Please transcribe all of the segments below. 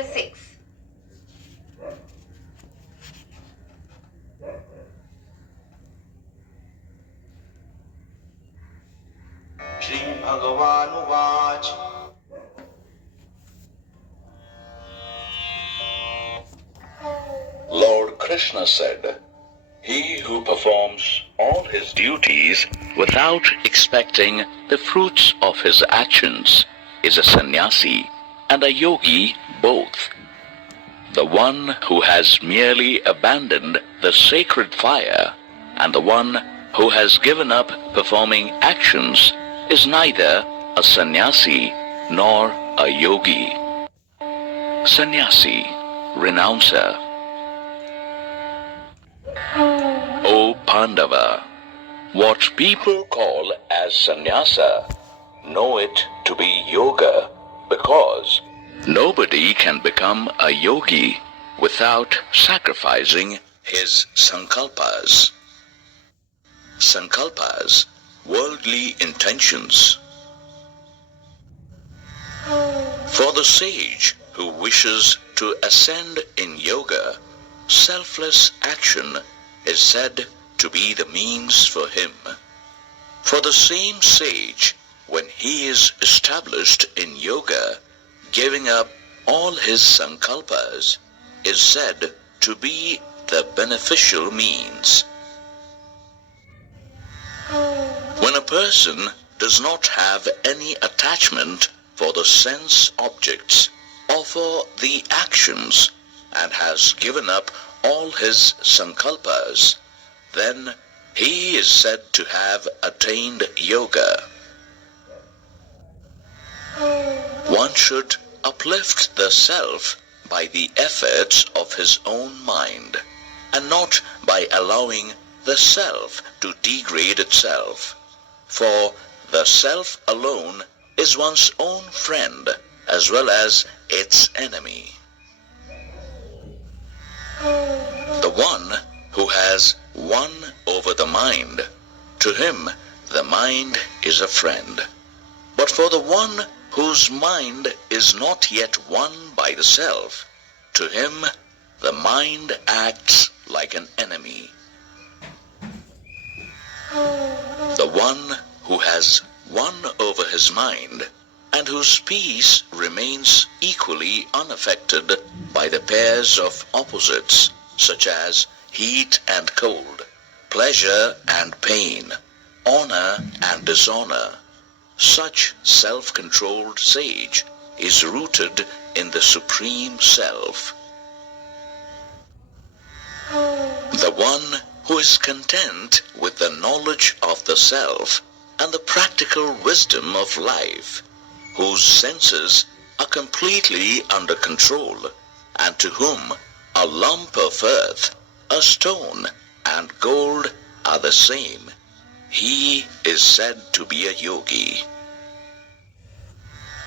Chapter 6. Shri Bhagavan Vach. Lord Krishna said, "He who performs all his duties without expecting the fruits of his actions is a sannyasi and a yogi both. The one who has merely abandoned the sacred fire and the one who has given up performing actions is neither a sannyasi nor a yogi." Sannyasi, renouncer. O Pandava, what people call as sannyasa, know it to be yoga, because nobody can become a yogi without sacrificing his sankalpas. Sankalpas, worldly intentions. For the sage who wishes to ascend in yoga, selfless action is said to be the means for him. For the same sage, when he is established in yoga, giving up all his sankalpas, is said to be the beneficial means. When a person does not have any attachment for the sense objects or for the actions and has given up all his sankalpas, then he is said to have attained yoga. One should uplift the self by the efforts of his own mind, and not by allowing the self to degrade itself. For the self alone is one's own friend as well as its enemy. The one who has won over the mind, to him the mind is a friend. But for the one whose mind is not yet won by the self, to him the mind acts like an enemy. The one who has won over his mind and whose peace remains equally unaffected by the pairs of opposites such as heat and cold, pleasure and pain, honor and dishonor, such self-controlled sage is rooted in the Supreme Self. The one who is content with the knowledge of the self and the practical wisdom of life, whose senses are completely under control, and to whom a lump of earth, a stone, and gold are the same, he is said to be a yogi.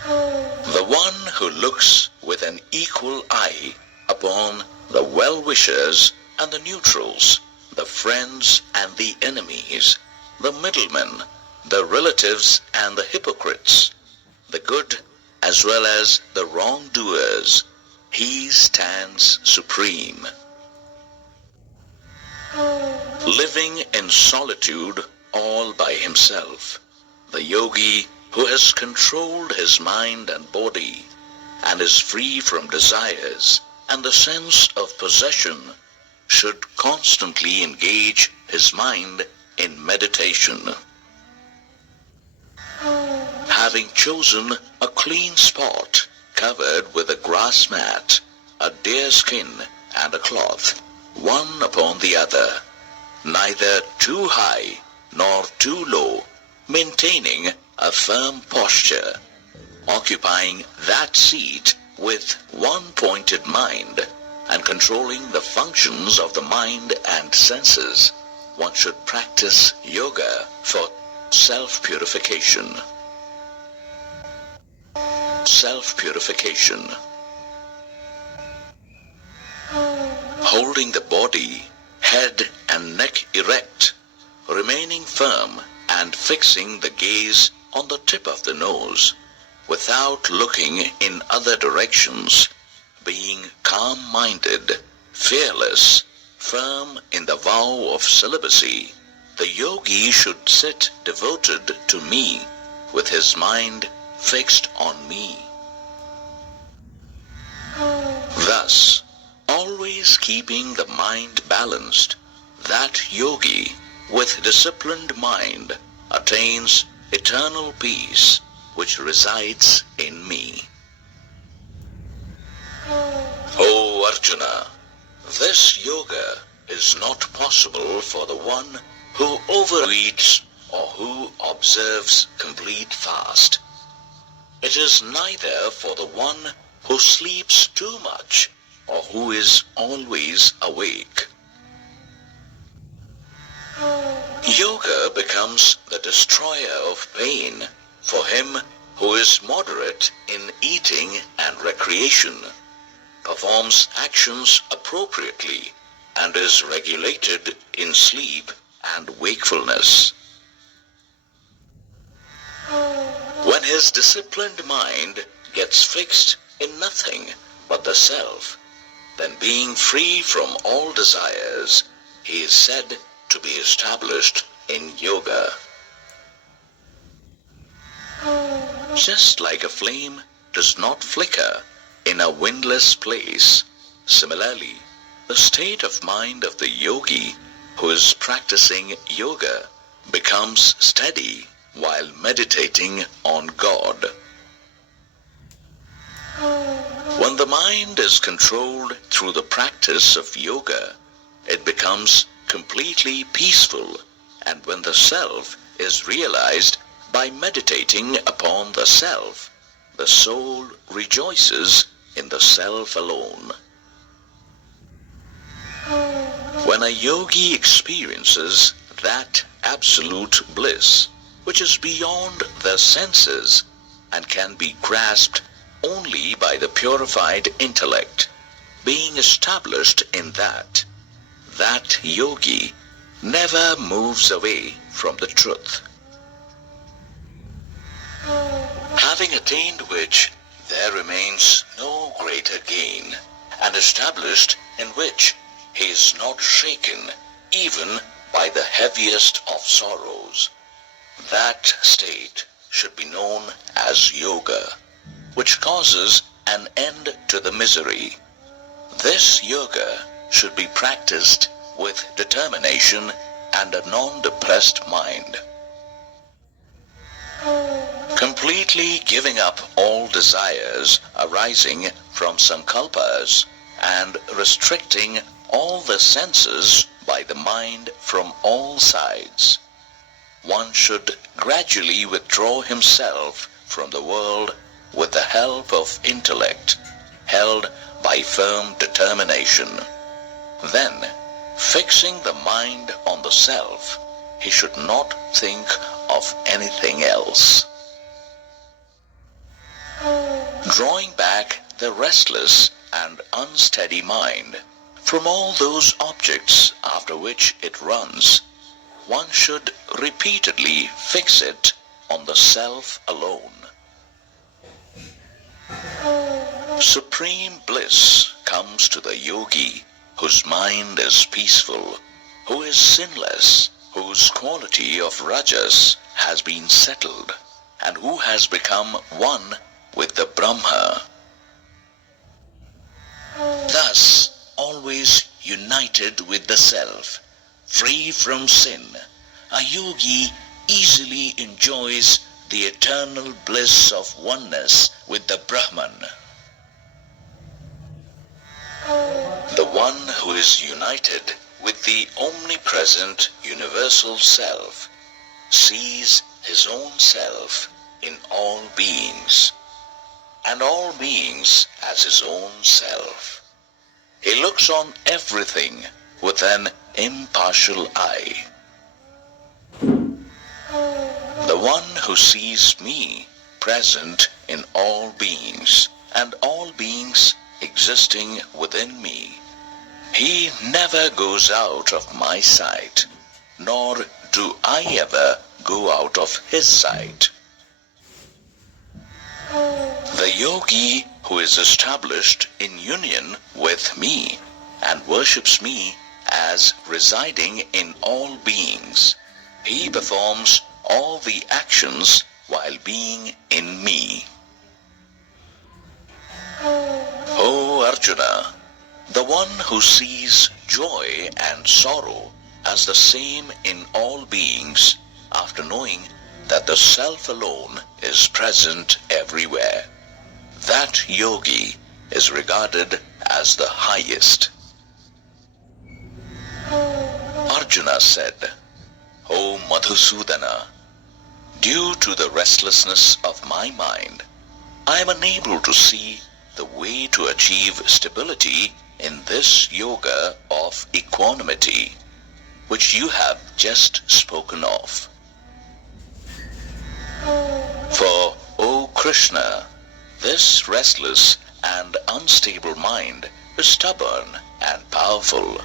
The one who looks with an equal eye upon the well-wishers and the neutrals, the friends and the enemies, the middlemen, the relatives and the hypocrites, the good as well as the wrongdoers, he stands supreme. Living in solitude all by himself, the yogi who has controlled his mind and body and is free from desires and the sense of possession should constantly engage his mind in meditation. Having chosen a clean spot covered with a grass mat, a deer skin, and a cloth, one upon the other, neither too high nor too low, maintaining a firm posture, occupying that seat with one pointed mind, and controlling the functions of the mind and senses, one should practice yoga for self-purification. Self-purification. Holding the body, head and neck erect, remaining firm and fixing the gaze on the tip of the nose, without looking in other directions, being calm-minded, fearless, firm in the vow of celibacy, the yogi should sit devoted to me, with his mind fixed on me. Thus, always keeping the mind balanced, that yogi, with disciplined mind, attains eternal peace, which resides in me. O Arjuna, this yoga is not possible for the one who overeats or who observes complete fast. It is neither for the one who sleeps too much or who is always awake. Yoga becomes the destroyer of pain for him who is moderate in eating and recreation, performs actions appropriately, and is regulated in sleep and wakefulness. When his disciplined mind gets fixed in nothing but the self, then being free from all desires, he is said to be established in yoga. Just like a flame does not flicker in a windless place, similarly, the state of mind of the yogi who is practicing yoga becomes steady while meditating on God. When the mind is controlled through the practice of yoga, it becomes completely peaceful, and when the self is realized by meditating upon the self, the soul rejoices in the self alone. When a yogi experiences that absolute bliss, which is beyond the senses and can be grasped only by the purified intellect, being established in that yogi never moves away from the truth. Having attained which, there remains no greater gain, and established in which he is not shaken even by the heaviest of sorrows. That state should be known as yoga, which causes an end to the misery. This yoga should be practiced with determination and a non-depressed mind. Completely giving up all desires arising from sankalpas and restricting all the senses by the mind from all sides, one should gradually withdraw himself from the world with the help of intellect, held by firm determination. Then, fixing the mind on the self, he should not think of anything else. Drawing back the restless and unsteady mind from all those objects after which it runs, one should repeatedly fix it on the self alone. Supreme bliss comes to the yogi whose mind is peaceful, who is sinless, whose quality of rajas has been settled, and who has become one with the Brahma. Thus, always united with the self, free from sin, a yogi easily enjoys the eternal bliss of oneness with the Brahman. The one who is united with the omnipresent universal self sees his own self in all beings, and all beings as his own self. He looks on everything with an impartial eye. The one who sees me present in all beings, and all beings existing within me, he never goes out of my sight, nor do I ever go out of his sight. The yogi who is established in union with me and worships me as residing in all beings. He performs all the actions while being in me. O Arjuna, the one who sees joy and sorrow as the same in all beings, after knowing that the self alone is present everywhere, that yogi is regarded as the highest. Arjuna said, O Madhusudana, due to the restlessness of my mind, I am unable to see the way to achieve stability in this yoga of equanimity, which you have just spoken of. For, O Krishna, this restless and unstable mind is stubborn and powerful.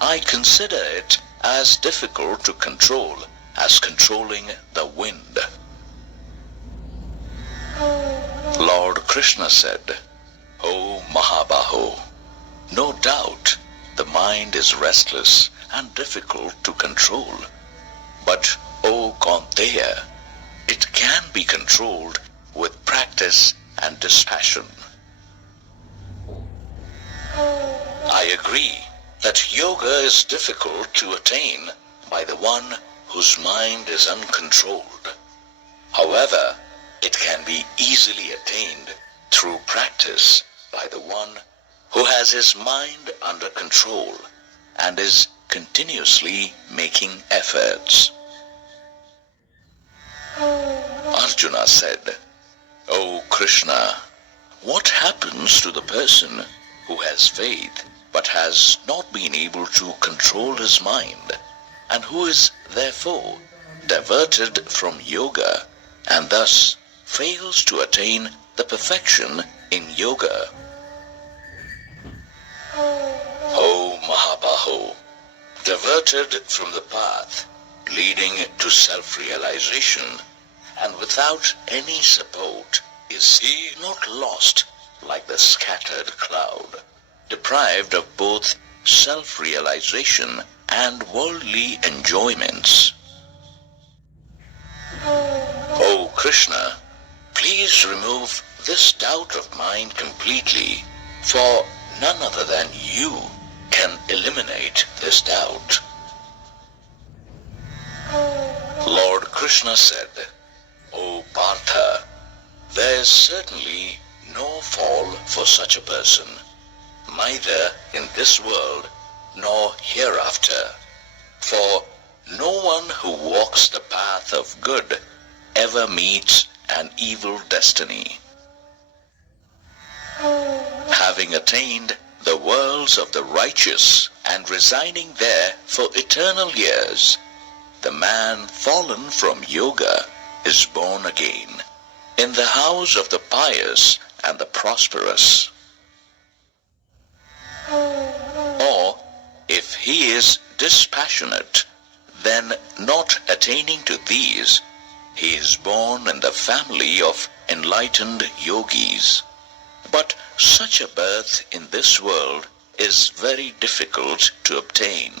I consider it as difficult to control as controlling the wind. Lord Krishna said, O Mahabaho, no doubt the mind is restless and difficult to control. But, O Kaunteya, it can be controlled with practice and dispassion. I agree that yoga is difficult to attain by the one whose mind is uncontrolled. However, it can be easily attained through practice by the one who has his mind under control and is continuously making efforts. Arjuna said, O Krishna, what happens to the person who has faith but has not been able to control his mind, and who is therefore diverted from yoga and thus fails to attain the perfection in yoga? O Mahabaho, diverted from the path leading to self-realization and without any support, is he not lost like the scattered cloud, deprived of both self-realization and worldly enjoyments? O Krishna, please remove this doubt of mine completely, for none other than you can eliminate this doubt. Lord Krishna said, O Partha, there is certainly no fall for such a person, neither in this world nor hereafter. For no one who walks the path of good ever meets an evil destiny. Having attained the worlds of the righteous and residing there for eternal years, the man fallen from yoga is born again in the house of the pious and the prosperous. Or, if he is dispassionate, then not attaining to these, he is born in the family of enlightened yogis. But such a birth in this world is very difficult to obtain.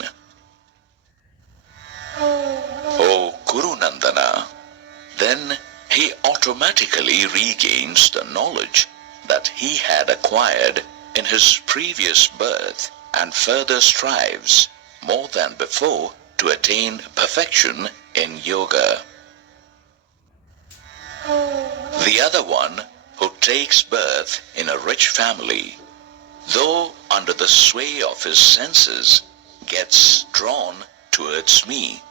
O Guru Nandana, then he automatically regains the knowledge that he had acquired in his previous birth and further strives more than before to attain perfection in yoga. The other one who takes birth in a rich family, though under the sway of his senses, gets drawn towards me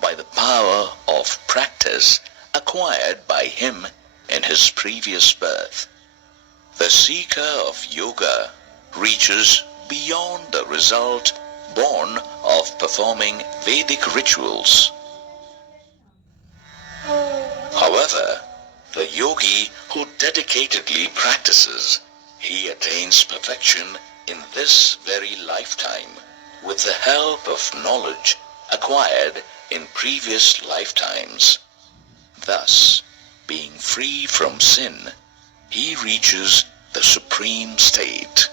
by the power of practice acquired by him in his previous birth. The seeker of yoga reaches beyond the result born of performing Vedic rituals. However, the yogi who dedicatedly practices, he attains perfection in this very lifetime with the help of knowledge acquired in previous lifetimes. Thus, being free from sin, he reaches the supreme state.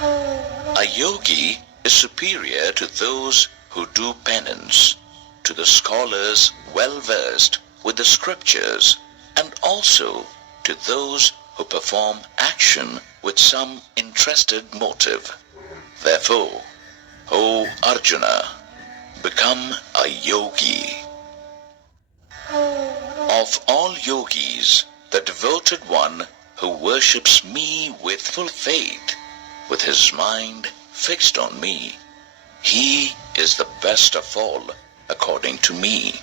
A yogi is superior to those who do penance, to the scholars well versed with the scriptures, and also to those who perform action with some interested motive. Therefore, O Arjuna, become a yogi. Of all yogis, the devoted one who worships me with full faith, with his mind fixed on me, he is the best of all, according to me.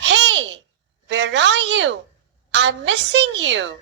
Hey, where are you? I'm missing you.